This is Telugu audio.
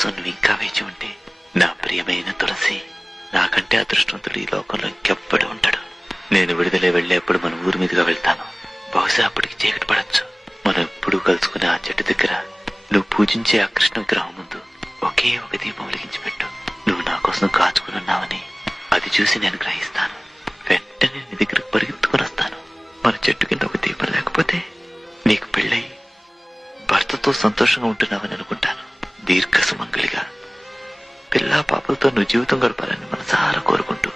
కోసం నువ్వు ఇంకా వేచి ఉంటే, నా ప్రియమైన తులసి, నాకంటే అదృష్టవంతుడు ఈ లోకంలో ఇంకెప్పుడు ఉంటాడు. నేను విడుదల వెళ్ళేప్పుడు మన ఊరి మీదుగా వెళ్తాను. బహుశా అప్పటికి చీకటి పడచ్చు. మనం ఎప్పుడూ కలుసుకునే ఆ చెట్టు దగ్గర నువ్వు పూజించే ఆ కృష్ణ విగ్రహం ముందు ఒకే ఒక దీపం వెలిగించి పెట్టు. నువ్వు నా కోసం కాచుకుని ఉన్నావని అది చూసి నేను గ్రహిస్తాను. వెంటనే నీ దగ్గరకు పరిగెత్తుకుని వస్తాను. మన చెట్టు కింద ఒక దీపం లేకపోతే నీకు పెళ్ళయి భర్తతో సంతోషంగా ఉంటున్నావని అనుకుంటాను. దీర్ఘ సుమంగళిగా పిల్లా పాపలతో నువ్వు జీవితం గడపాలని మనసారా కోరుకుంటూ